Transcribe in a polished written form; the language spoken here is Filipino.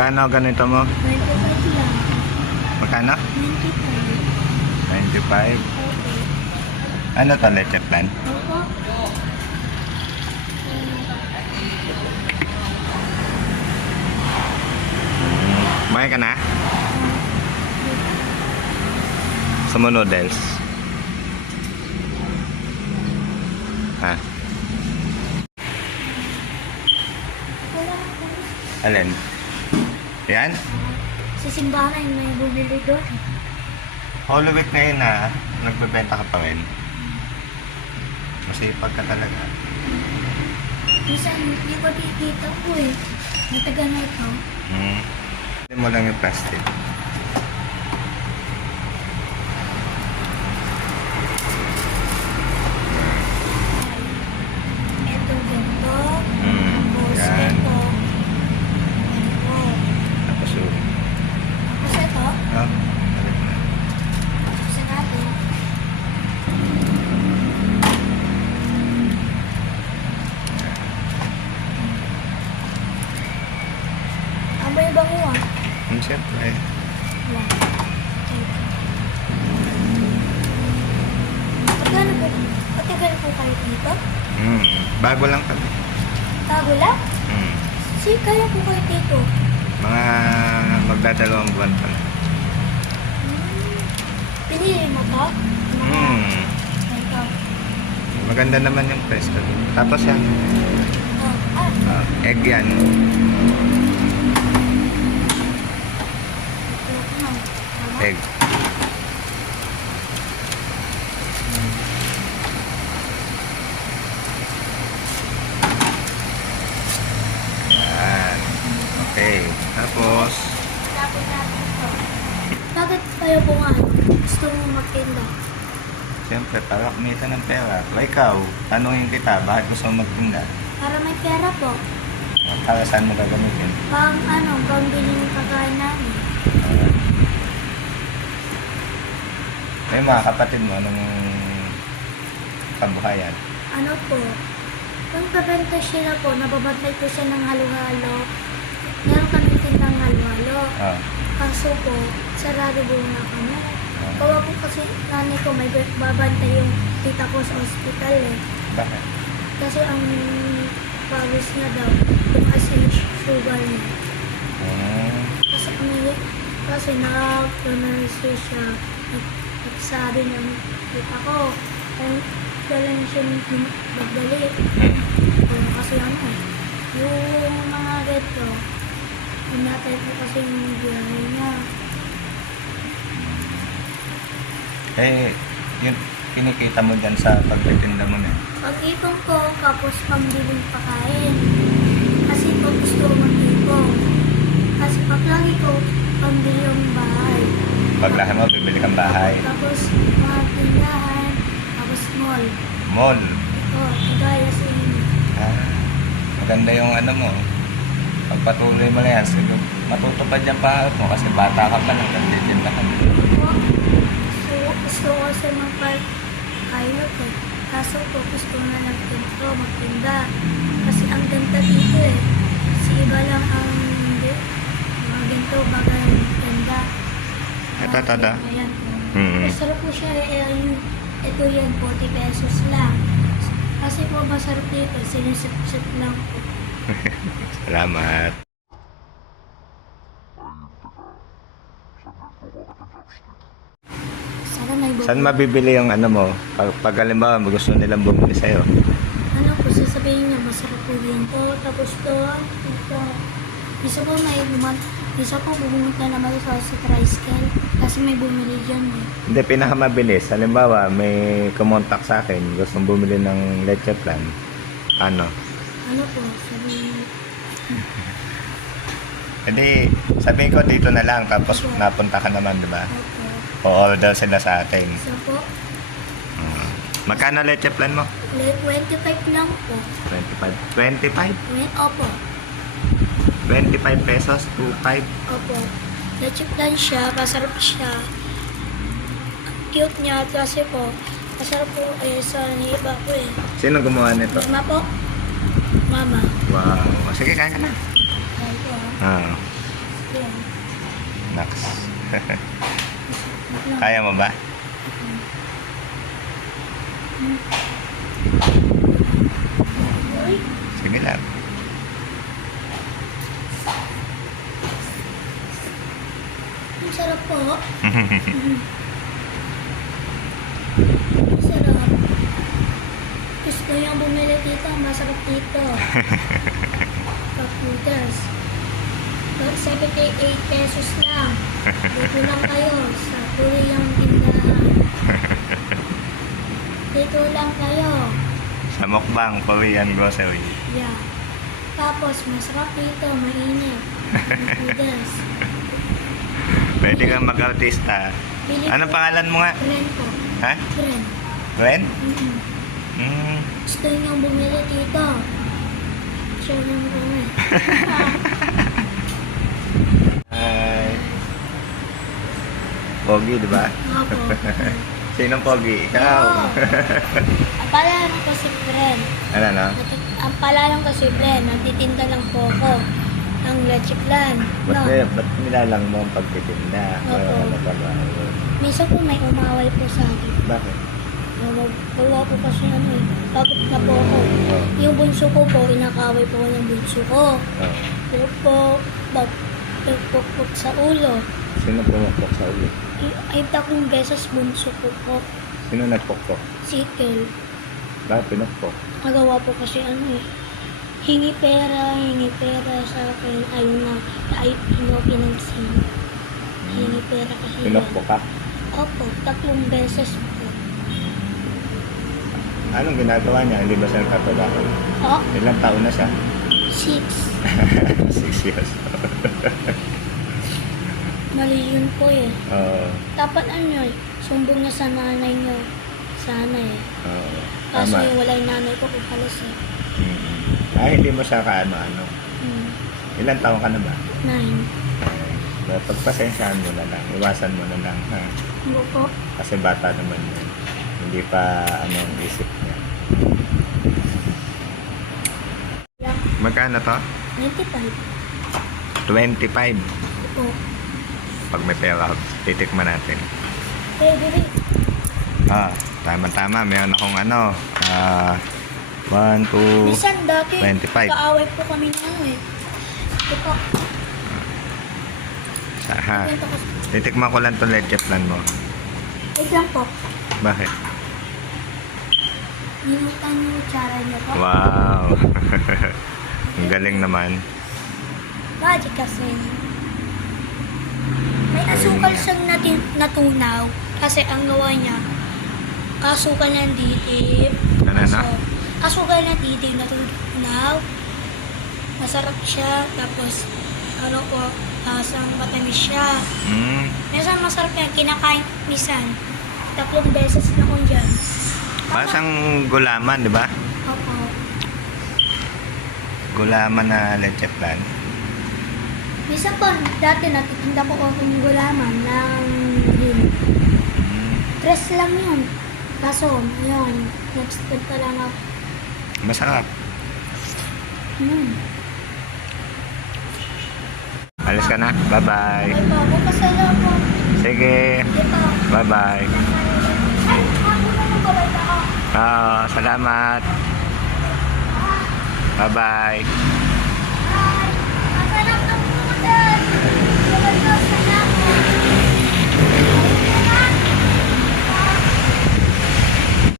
Magkano ganito mo? 25 lang. Magkano? 95. 95. Okay. Ano to, leche plan? Opo. Kumain ka na? Sa mo noodles? Ha? Alin? Yan? Sa simbahan may bumili doon. Holy Week ngayon na, nagbebenta ka pa rin. Masipag ka talaga. Minsan, hindi ko dikita ko eh. Nataga na ito. Hindi mo lang yung plastic. Ito, ganito. Tapos Yan. ito. Ito. Tapos yung... Tapos ito. Oh, balik na. Tapos natin. Ang may bango ah. Siyempre. Wala. Pagkagal po kayo dito? Bago lang kami. Bago lang? Kaya po kayo dito? Mga magdadalawang buwan pa lang. Pinili mo to? Ito. Maganda naman yung presto. Tapos yan, egg yan. Egg. Yan. Okay. Tapos, Tapos natin ito. Bakit kayo po nga gusto mo magtinda? siyempre, para kumita ng pera. O ikaw, tanungin kita, bakit gusto mo magtinda? Para may pera po. Para saan mo gagamitin? Pambili ng kakain namin. May mga kapatid mo, anong kabuhayan? Ano po? Kung kabenta sila po, nababantay ko siya ng halo-halo. Meron kami tindang halo-halo. Oh. Kaso po, sarado po na kami. Kawa po kasi nanay ko may babantay yung tita ko sa ospital eh. Bakit? Kasi ang pawis niya daw, tumaas yung sugar niya. Kasi na-pronounce siya. Sabi ng tita ko, kung galang siya magdali. Kasi yung mga reto, inatay ko kasi yung biyahe niya. Eh, yun, kinikita mo dyan sa pagtitinda mo na. Pag-ipon ko, tapos pambiling pakain. Kasi po gusto ko mag-ipon. Kasi pag lagi ko, pambili yung bahay. Pag lahat mo, bibili kang bahay. Tapos mga tindahan, tapos mall. Mall. Ito, kagaya sa inyo. Maganda yung ano mo. Pagpatuloy mo na yan, siguro matutupad yung pangarap mo kasi bata ka pa lang, nagtitinda ka na. So, gusto ko kasi mag-pilot eh. Kaso po, gusto ko na magtinda. Kasi ang ganda dito eh. Kasi iba lang ang mga ganito bagay ganda. Ito. Ayan. Mm-hmm. Masarap po siya eh. Ito yan, 40 pesos lang. Kasi po masarap dito, sinusip-sip lang po. Salamat. Sana may Saan mabibili yung ano mo? Pag halimbawa, gusto nilang bumili sa'yo. ano po, sasabihin niya, masarap po din to. Tapos to, ito. Isa po may isa po pumunta naman sa tricycle kasi may bumili dyan eh. Hindi, pinakamabilis. Halimbawa, may kumontak sa akin, gustong bumili ng leche plan. Ano? Ano po, sabihin niya. Hindi, sabihin ko dito na lang, tapos napunta ka naman, di ba? Opo. O-order sila sa atin. Isa po, Magkano leche plan mo? 25 lang po. 25. 25? Opo. 25 pesos, 25. Opo. Leche plan siya, masarap siya. Cute niya kasi po, masarap po eh sa iba po eh. Sino gumawa nito? Mama po. Mama. Wow. Sige, kain ka na. Ayan po ah. Yan. Naks. Wait lang. Kaya mo ba? Uy, Sige lang. ang sarap po. Ang sarap. Gusto yung bumili dito, ang masarap dito. Computers. 78 pesos lang. Dito lang kayo sa Koreang tindahan. Dito lang kayo. Sa Mukbang Korean Grocery. Yeah. Tapos, masarap dito, mainit. Computers. Pwede kang mag-artista. Pili Anong po. pangalan mo nga? Friend po. Ha? Friend. Glenn? Mm-mm. Hmm. Gusto niyo bumili dito. Share naman kami. Hi. Pogi, di ba? Nga po. Sinong Pogi? Ikaw. Oo. Ang palalang ko si Friend. Ano na? Ang palalang ko si Friend. Nagtitinda lang po ako ng leche plan. No. Ba't nilalang mo ang pagtitinda? Opo. Wala na trabaho. Minsan po may umawal po sa akin. Bakit? Gawa po kasi ano eh. Pagod na po ako. Oh. Yung bunso ko po, inakaway po ng bunso ko. Oh. Pero po, pagpukpuk sa ulo. Sino pumukpok sa ulo? Ay, takong beses bunso ko po. Sino nagpukpok? Sikel. Bakit pinukpok? Nagawa po kasi ano eh. Hingi pera sa akin. Ayaw na, ay, pinansin. Hingi pera kasi. Pinukpok ka? Opo, 3 beses po. Anong ginagawa niya? Hindi ba siya nagtatrabaho? Oh, Ilang taon na siya? 6. 6 years. Mali yun po eh. Oo. Dapat ano eh, sumbong niya sa nanay niyo. Sana eh. Oo. Kaso Tama. yung wala yung nanay ko, kupalas eh. Hindi mo siya kaano-ano. Ilang taon ka na ba? 9. Pagpasensyahan mo na lang. Iwasan mo na lang. Ha? Ano po? Kasi bata naman yun. Hindi pa anong isip niya. Yeah. Magkano to? 95. 25. Po. Pag may pera, titikman natin. Pwede rin. Tama-tama. Meron akong ano. 1, 2, Minsan dati, 25. kaaway po kami ng ano eh. Ito po. Ha. Kwento ko. Titikman ko lang itong leche plan mo. Wait lang po. Bakit? Ninutan yung tsara niya po. Wow. Ang galing naman. Magic kasi. May asukal siyang natunaw. Kasi ang gawa niya, asukal ng didib. Ano na? Asukal ng didib natunaw. Masarap siya. Tapos, ano po, lasang matamis siya. Minsan masarap yan. Kinakain minsan. 3 beses na kung dyan. Pasang gulaman, di ba? Opo. Gulaman na leche plan. Minsan po, dati natitinda ko akong gulaman ng yun. 3 lang yun. Kaso, yun, nag-stop ka lang ako. Masarap. Alis ka na. Bye-bye. Ay po, bukas na lang po. Sige. Hindi po. Bye-bye. Ay, ako na lang po. Bye ako. Salamat. Bye-bye.